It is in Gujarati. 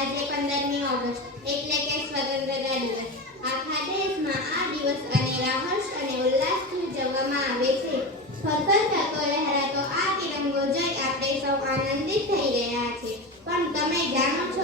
આજે 15મી ઓગસ્ટ એટલે કે સ્વતંત્રતા દિવસ. આખા દેશમાં આ દિવસ અનેરા હર્ષ અને ઉલ્લાસથી ઉજવવામાં આવે છે. ફરફરતો લહેરાતો આ તિરંગો જોઈ આપણે સૌ આનંદિત થઈ ગયા છે. પણ તમે જાણો છો